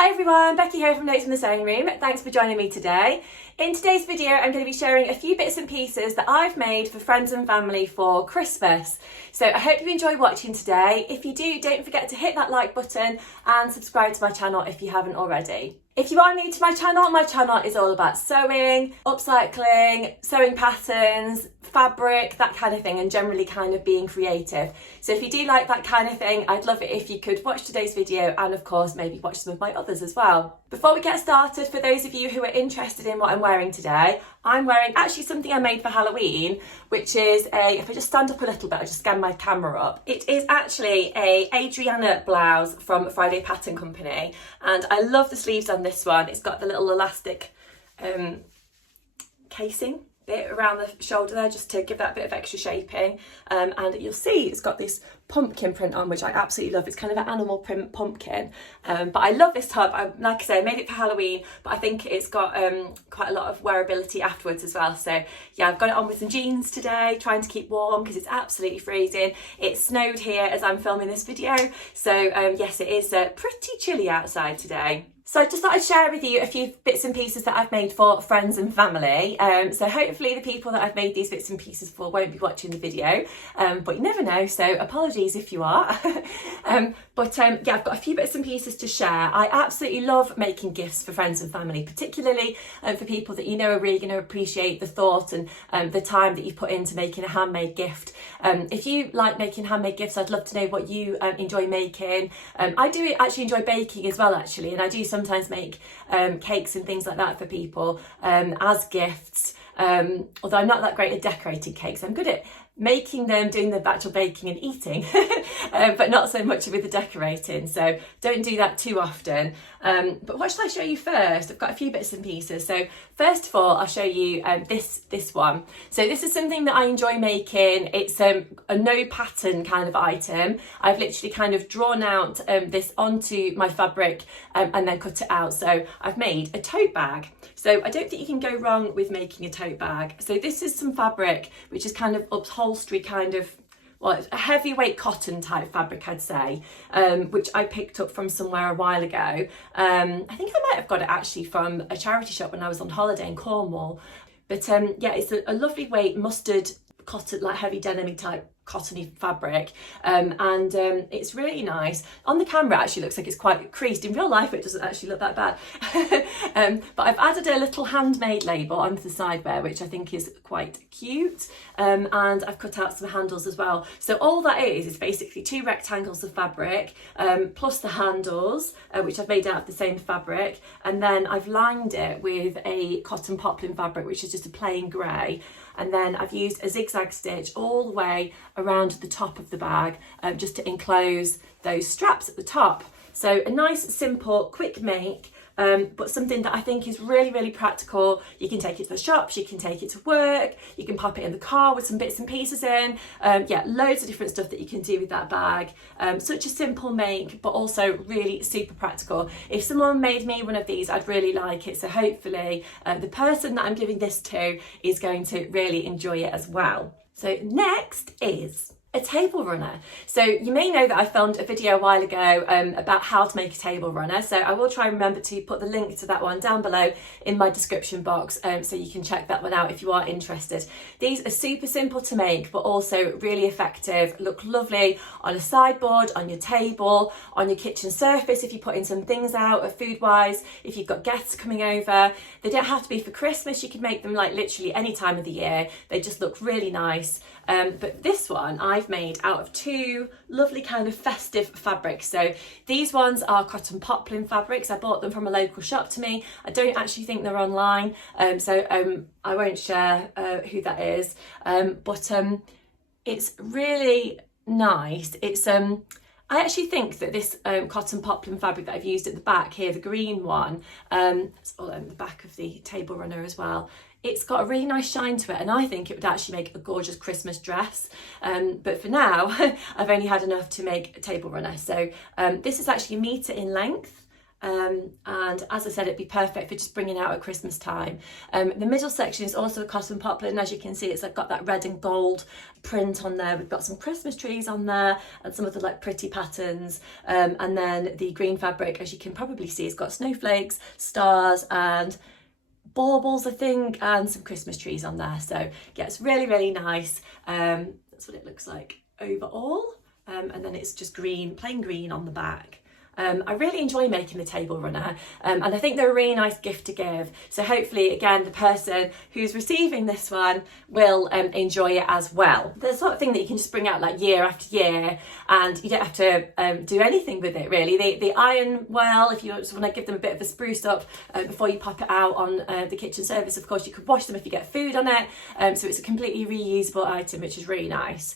Hi everyone, Becky here from Notes in the Sewing Room. Thanks for joining me today. In today's video, I'm going to be sharing a few bits and pieces that I've made for friends and family for Christmas. So I hope you enjoy watching today. If you do, don't forget to hit that like button and subscribe to my channel if you haven't already. If you are new to my channel is all about sewing, upcycling, sewing patterns, fabric, that kind of thing, and generally kind of being creative. So if you do like that kind of thing, I'd love it if you could watch today's video and of course maybe watch some of my others as well. Before we get started, for those of you who are interested in what I'm wearing today, I'm wearing actually something I made for Halloween, which is if I just stand up a little bit, I'll just scan my camera up. It is actually a Adriana blouse from Friday Pattern Company, and I love the sleeves on this one. It's got the little elastic casing bit around the shoulder there just to give that bit of extra shaping, and you'll see it's got this pumpkin print on, which I absolutely love. It's kind of an animal print pumpkin, but I love this top. Like I say, I made it for Halloween, but I think it's got quite a lot of wearability afterwards as well. So yeah, I've got it on with some jeans today, trying to keep warm because it's absolutely freezing. It snowed here as I'm filming this video, so yes, it is pretty chilly outside today. So I just thought I'd share with you a few bits and pieces that I've made for friends and family. So hopefully the people that I've made these bits and pieces for won't be watching the video, but you never know, so apologies if you are. Yeah, I've got a few bits and pieces to share. I absolutely love making gifts for friends and family, particularly for people that you know are really going to appreciate the thought and the time that you put into making a handmade gift. If you like making handmade gifts, I'd love to know what you enjoy making. I do actually enjoy baking as well, actually, and I do sometimes make cakes and things like that for people as gifts, although I'm not that great at decorating cakes. I'm good at making them, doing the actual baking and eating, but not so much with the decorating, so don't do that too often. But what shall I show you first? I've got a few bits and pieces. So first of all, I'll show you this one. So this is something that I enjoy making. It's a no pattern kind of item. I've literally kind of drawn out this onto my fabric and then cut it out. So I've made a tote bag. So I don't think you can go wrong with making a tote bag. So this is some fabric which is kind of upholstery kind of, well, it's a heavyweight cotton type fabric, I'd say, which I picked up from somewhere a while ago. I think I might have got it actually from a charity shop when I was on holiday in Cornwall. But yeah, it's a lovely weight mustard cotton, like heavy denim type cottony fabric, and it's really nice. On the camera it actually looks like it's quite creased. In real life it doesn't actually look that bad. But I've added a little handmade label onto the side there, which I think is quite cute, and I've cut out some handles as well. So all that is basically two rectangles of fabric plus the handles, which I've made out of the same fabric, and then I've lined it with a cotton poplin fabric, which is just a plain grey, and then I've used a zigzag stitch all the way around the top of the bag, just to enclose those straps at the top. So a nice, simple, quick make, but something that I think is really, really practical. You can take it to the shops, you can take it to work, you can pop it in the car with some bits and pieces in. Yeah, loads of different stuff that you can do with that bag. Such a simple make, but also really super practical. If someone made me one of these, I'd really like it. So hopefully the person that I'm giving this to is going to really enjoy it as well. So next is a table runner. So you may know that I filmed a video a while ago about how to make a table runner, so I will try and remember to put the link to that one down below in my description box, so you can check that one out if you are interested. These are super simple to make, but also really effective. Look lovely on a sideboard, on your table, on your kitchen surface if you're putting some things out food wise, if you've got guests coming over. They don't have to be for Christmas, you can make them like literally any time of the year. They just look really nice. But this one I've made out of two lovely kind of festive fabrics. So these ones are cotton poplin fabrics. I bought them from a local shop to me. I don't actually think they're online, so I won't share who that is. But it's really nice. It's I actually think that this cotton poplin fabric that I've used at the back here, the green one, it's all on the back of the table runner as well. It's got a really nice shine to it, and I think it would actually make a gorgeous Christmas dress. But for now, I've only had enough to make a table runner. So this is actually 1 metre in length, And as I said, it'd be perfect for just bringing out at Christmas time. The middle section is also a cotton poplin, and as you can see, it's like got that red and gold print on there. We've got some Christmas trees on there and some other like pretty patterns, and then the green fabric, as you can probably see, it's got snowflakes, stars and baubles, I think, and some Christmas trees on there. So yeah, it's really, really nice. That's what it looks like overall, and then it's just green, plain green on the back. I really enjoy making the table runner, and I think they're a really nice gift to give. So hopefully, again, the person who's receiving this one will enjoy it as well. The sort of thing that you can just bring out like year after year, and you don't have to do anything with it really. They iron well. If you just want to give them a bit of a spruce up before you pop it out on the kitchen surface, of course you could wash them if you get food on it. So it's a completely reusable item, which is really nice.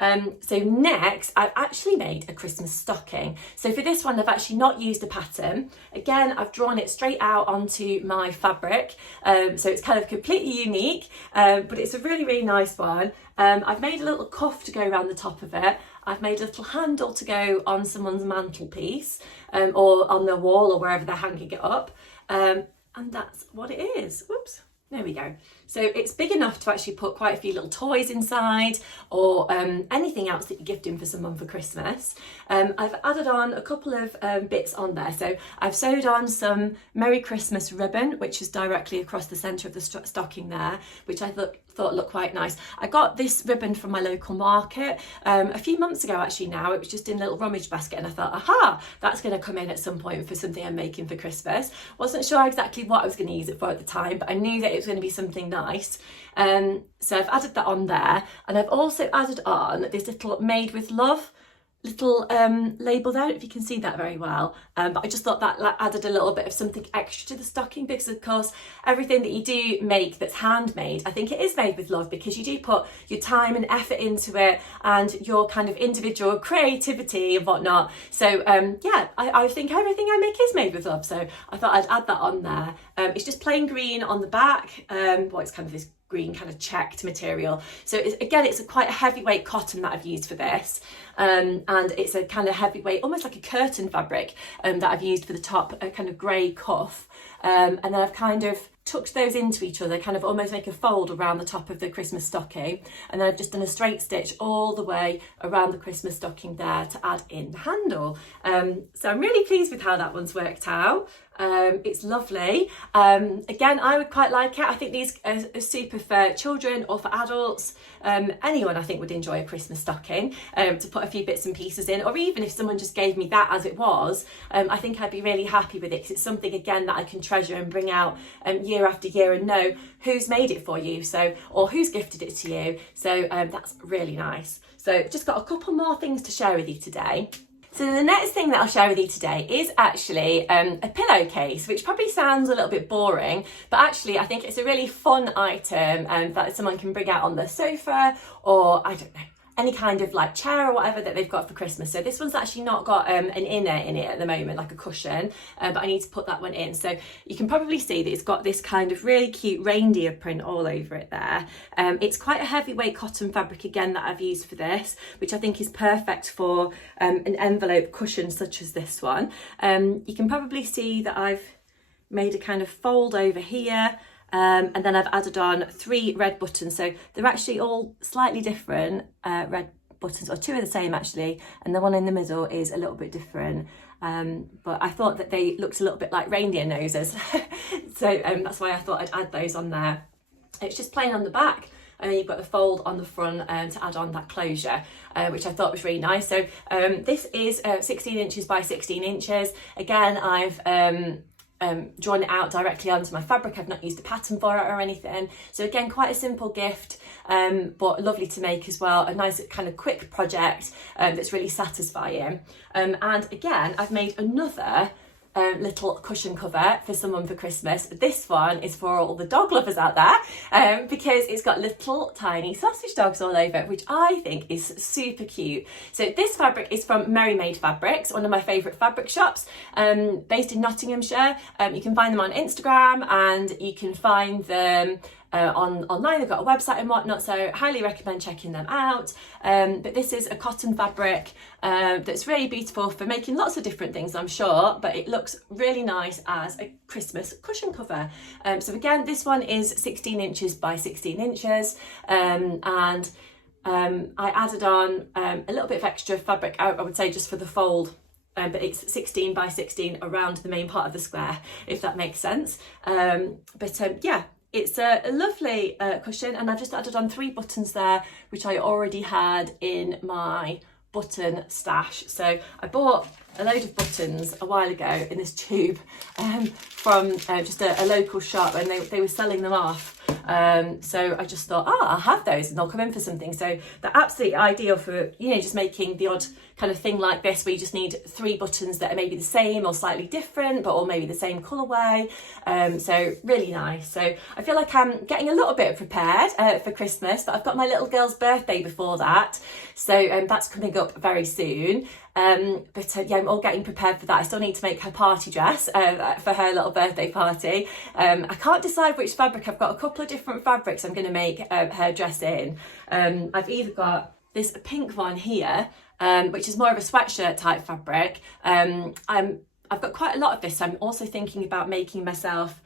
So next, I've actually made a Christmas stocking. So for this one, I've actually not used a pattern. Again, I've drawn it straight out onto my fabric. So it's kind of completely unique, but it's a really, really nice one. I've made a little cuff to go around the top of it. I've made a little handle to go on someone's mantelpiece, or on their wall or wherever they're hanging it up. And that's what it is. Whoops. There we go. So it's big enough to actually put quite a few little toys inside, or anything else that you're gifting for someone for Christmas. I've added on a couple of bits on there. So I've sewed on some Merry Christmas ribbon, which is directly across the centre of the stocking there, which I thought looked quite nice. I got this ribbon from my local market a few months ago actually now. It was just in a little rummage basket, and I thought, aha, that's going to come in at some point for something I'm making for Christmas. Wasn't sure exactly what I was going to use it for at the time, but I knew that it was going to be something nice. So I've added that on there, and I've also added on this little Made with Love little label there, if you can see that very well, but I just thought that added a little bit of something extra to the stocking, because of course everything that you do make that's handmade, I think it is made with love, because you do put your time and effort into it and your kind of individual creativity and whatnot. So yeah, I think everything I make is made with love, so I thought I'd add that on there. It's just plain green on the back. Well, it's kind of this green kind of checked material. So it's quite a heavyweight cotton that I've used for this, and it's a kind of heavyweight, almost like a curtain fabric that I've used for the top, a kind of grey cuff, and then I've kind of tucked those into each other, kind of almost make a fold around the top of the Christmas stocking, and then I've just done a straight stitch all the way around the Christmas stocking there to add in the handle. So I'm really pleased with how that one's worked out. It's lovely. Again, I would quite like it. I think these are super for children or for adults. Anyone I think would enjoy a Christmas stocking, to put a few bits and pieces in, or even if someone just gave me that as it was, I think I'd be really happy with it, because it's something again that I can treasure and bring out year after year and know who's made it for you, so, or who's gifted it to you. So that's really nice. So just got a couple more things to share with you today. So the next thing that I'll share with you today is actually a pillowcase, which probably sounds a little bit boring, but actually I think it's a really fun item that someone can bring out on their sofa, or I don't know, any kind of like chair or whatever that they've got for Christmas. So this one's actually not got an inner in it at the moment, like a cushion, but I need to put that one in. So you can probably see that it's got this kind of really cute reindeer print all over it there. It's quite a heavyweight cotton fabric again that I've used for this, which I think is perfect for an envelope cushion such as this one. You can probably see that I've made a kind of fold over here, and then I've added on 3 red buttons, so they're actually all slightly different red buttons, or 2 are the same actually, and the one in the middle is a little bit different, but I thought that they looked a little bit like reindeer noses, so that's why I thought I'd add those on there. It's just plain on the back, and then you've got the fold on the front to add on that closure, which I thought was really nice. So this is 16 inches by 16 inches. Again, I've drawn it out directly onto my fabric. I've not used a pattern for it or anything. So again, quite a simple gift, but lovely to make as well. A nice kind of quick project that's really satisfying. And again, I've made another little cushion cover for someone for Christmas. This one is for all the dog lovers out there, because it's got little tiny sausage dogs all over it, which I think is super cute. So this fabric is from Merry Made Fabrics, one of my favourite fabric shops, based in Nottinghamshire. You can find them on Instagram, and you can find them online. They've got a website and whatnot, so highly recommend checking them out. But this is a cotton fabric that's really beautiful for making lots of different things, I'm sure, but it looks really nice as a Christmas cushion cover. So again, this one is 16 inches by 16 inches, and I added on a little bit of extra fabric, I would say, just for the fold. But it's 16 by 16 around the main part of the square, if that makes sense. Yeah, it's a lovely cushion, and I've just added on 3 buttons there, which I already had in my button stash. So I bought a load of buttons a while ago in this tube from just a local shop, and they were selling them off. So I just thought, I'll have those and they'll come in for something. So they're absolutely ideal for, you know, just making the odd kind of thing like this, where you just need 3 buttons that are maybe the same or slightly different, but all maybe the same colourway. So really nice. So I feel like I'm getting a little bit prepared for Christmas, but I've got my little girl's birthday before that. So that's coming up very soon. Yeah, I'm all getting prepared for that. I still need to make her party dress for her little birthday party. I can't decide which fabric. I've got a couple of different fabrics I'm going to make her dress in. I've either got this pink one here, which is more of a sweatshirt type fabric. I've got quite a lot of this. So I'm also thinking about making myself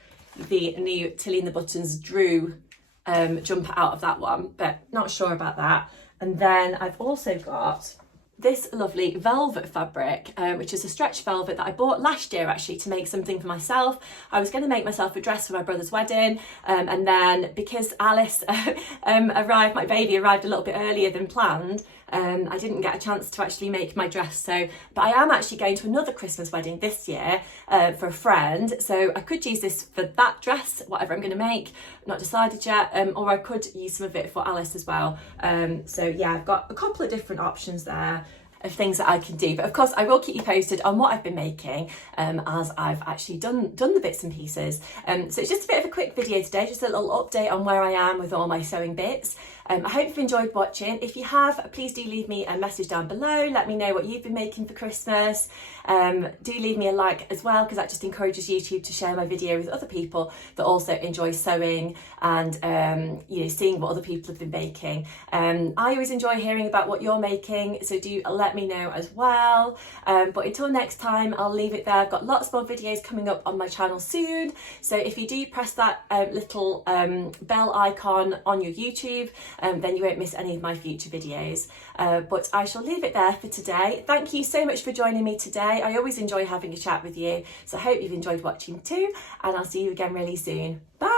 the new Tilly and the Buttons Drew jumper out of that one, but not sure about that. And then I've also got this lovely velvet fabric, which is a stretch velvet that I bought last year actually to make something for myself. I was going to make myself a dress for my brother's wedding, and then because Alice my baby arrived a little bit earlier than planned, I didn't get a chance to actually make my dress. But I am actually going to another Christmas wedding this year for a friend, so I could use this for that dress, whatever I'm going to make, not decided yet, or I could use some of it for Alice as well. So yeah, I've got a couple of different options there of things that I can do, but of course I will keep you posted on what I've been making as I've actually done the bits and pieces. So it's just a bit of a quick video today, just a little update on where I am with all my sewing bits. I hope you've enjoyed watching. If you have, please do leave me a message down below. Let me know what you've been making for Christmas. Do leave me a like as well, because that just encourages YouTube to share my video with other people that also enjoy sewing and you know, seeing what other people have been making. I always enjoy hearing about what you're making, so do let me know as well. But until next time, I'll leave it there. I've got lots more videos coming up on my channel soon, so if you do press that little bell icon on your YouTube, then you won't miss any of my future videos. But I shall leave it there for today. Thank you so much for joining me today. I always enjoy having a chat with you, so I hope you've enjoyed watching too, and I'll see you again really soon. Bye.